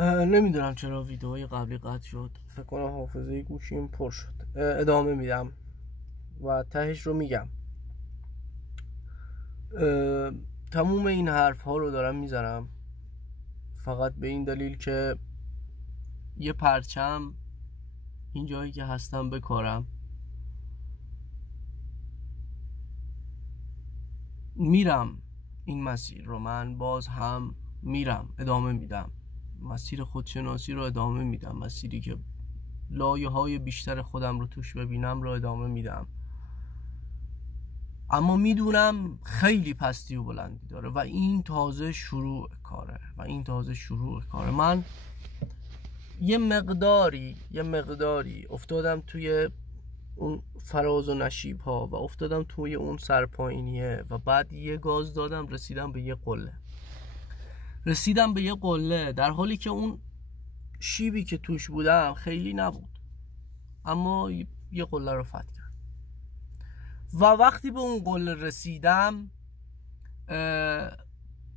نمیدونم چرا ویدئوهای قبلی قطع شد. فکر کنم حافظه گوشیم پر شد. ادامه میدم و تهش رو میگم. تموم این حرف ها رو دارم میزنم فقط به این دلیل که یه پرچم این جایی که هستم بکارم. میرم این مسیر رو، من باز هم میرم، ادامه میدم مسیر خودشناسی رو، ادامه میدم مسیری که لایه های بیشتر خودم رو توش ببینم رو ادامه میدم. اما میدونم خیلی پستی و بلندی داره و این تازه شروع کاره. من یه مقداری افتادم توی اون فراز و نشیب ها و افتادم توی اون سرپایینیه و بعد یه گاز دادم، رسیدم به یه قله در حالی که اون شیبی که توش بودم خیلی نبود، اما یه قله رو فتح کرد. و وقتی به اون قله رسیدم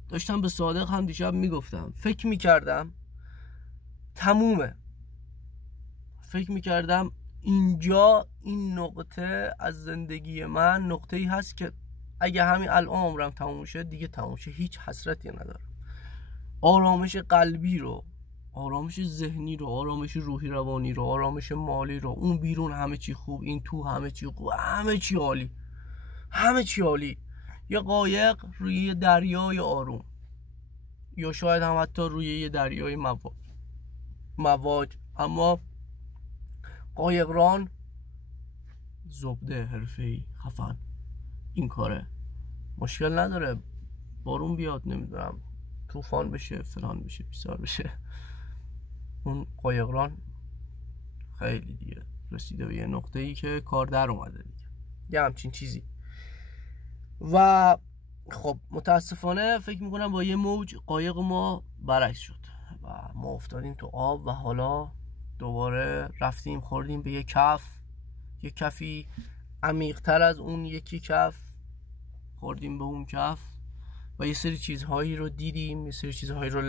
داشتم به صادق هم دیشب میگفتم، فکر میکردم تمومه، فکر میکردم اینجا این نقطه از زندگی من نقطه‌ای هست که اگه همین الان عمرم تموم شه دیگه تموم شه، هیچ حسرتی ندارم. آرامش قلبی رو، آرامش ذهنی رو، آرامش روحی روانی رو، آرامش مالی رو، اون بیرون همه چی خوب، این تو همه چی خوب، همه چی عالی. یه قایق روی یه دریای آروم، یا شاید هم حتی روی یه دریای مواج، اما قایقران زبده، حرفه‌ای، خفن این کاره، مشکل نداره بارون بیاد، نمیدونم طوفان بشه، فلان بشه، بیسار بشه، اون قایقران خیلی دیگه رسیده به یه نقطه‌ای که کار در اومده دیگه، یه همچین چیزی. و خب متاسفانه فکر میکنم با یه موج قایق ما برعکس شد و ما افتادیم تو آب و حالا دوباره رفتیم خوردیم به یه کفی عمیق‌تر از اون یکی کف، خوردیم به اون کف و یه سری چیزهایی رو دیدیم، یه سری چیزهایی رو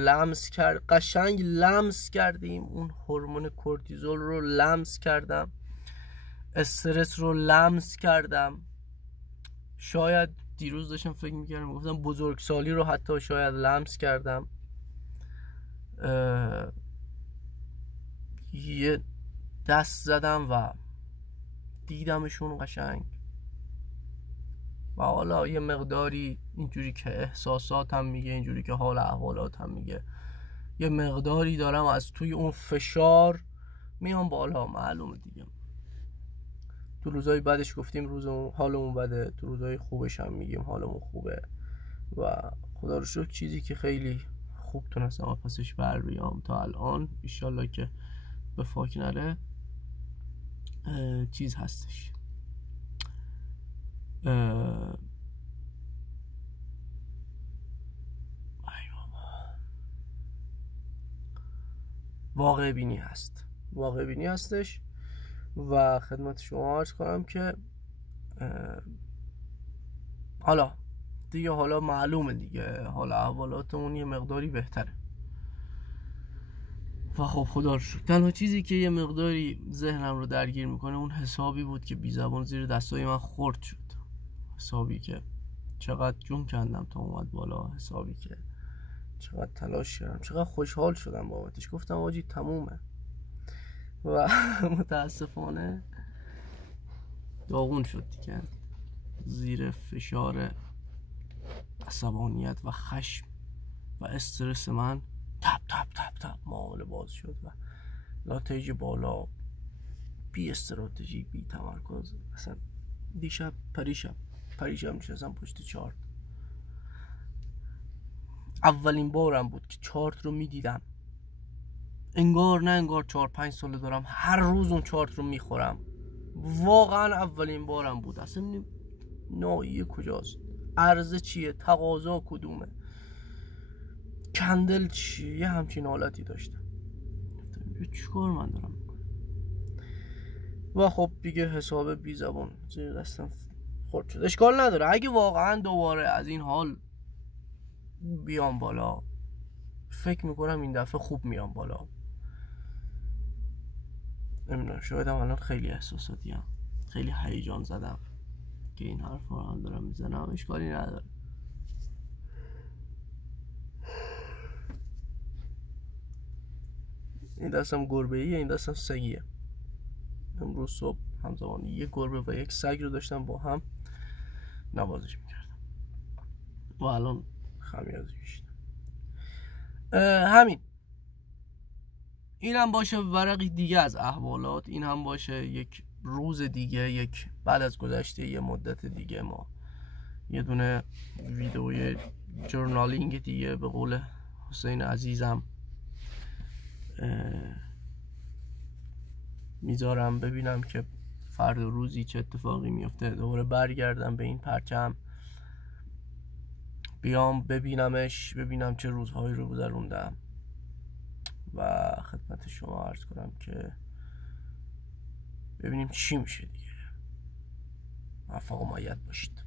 قشنگ لمس کردیم. اون هورمون کورتیزول رو لمس کردم، استرس رو لمس کردم. شاید دیروز داشتم فکر میکردم، گفتم بزرگسالی رو حتی شاید لمس کردم. یه دست زدم و دیدمشون قشنگ و حالا یه مقداری اینجوری که احساساتم میگه، اینجوری که حال احوالاتم میگه، یه مقداری دارم از توی اون فشار میام بالا. معلومه دیگه تو روزای بعدش گفتیم حالمون بده، تو روزای خوبش هم میگیم حالمون خوبه و خدا رو شکر چیزی که خیلی خوب تونستم پسش بر بیام تا الان، ایشالله که به فاک نره، چیز هستش، واقع بینی هستش. و خدمت شما عرض کنم که حالا معلومه دیگه، حالا احوالاتمون یه مقداری بهتره و خب خدا رو شکر. تنها چیزی که یه مقداری ذهنم رو درگیر میکنه اون حسابی بود که بی زبان زیر دستای من خورد شد، حسابی که چقدر جون کندم تا اومد بالا، حسابی که چقدر تلاش کردم، چقدر خوشحال شدم بابتش. گفتم آجی تمومه و متاسفانه داغون شد دیگه، زیر فشار عصبانیت و خشم و استرس من تپ معامله باز شد و نتایج بالا، بی استراتژی، بی تمرکز. اصلا دیشب پریشب نشستم پشت چارت، اولین بارم بود که چارت رو میدیدم، انگار 4-5 ساله دارم هر روز اون چارت رو میخورم. واقعا اولین بارم بود. اصلا ناحیه کجاست، عرضه چیه، تقاضا کدومه، کندل چیه، یه همچین حالتی داشتم. چیکار من دارم میکنم؟ و خب دیگه حساب بی زبان زیر دستم خورد شد. اشکال نداره اگه واقعا دوباره از این حال بیام بالا، فکر میکنم این دفعه خوب میام بالا. نمیدونم، شاید هم الان خیلی احساساتی هم، خیلی هیجان زدم که این حرف رو هم دارم میزنم، اشکالی نداره. این دستم گربه ایه، این دستم سگیه. امروز صبح همزمان یک گربه و یک سگ رو داشتم با هم نوازش میکردم و الان خمیازه کشیدم. همین، این هم باشه ورقی دیگه از احوالات، این هم باشه یک روز دیگه، یک بعد از گذشته یه مدت دیگه ما یه دونه ویدئوی جورنالینگ دیگه به قول حسین عزیزم میذارم، ببینم که فردا روزی چه اتفاقی میفته. دوباره برگردم به این پرچم، بیام ببینمش، ببینم چه روزهایی رو گذروندم و خدمت شما عرض کنم که ببینیم چی میشه دیگه. موفق و مؤید باشید.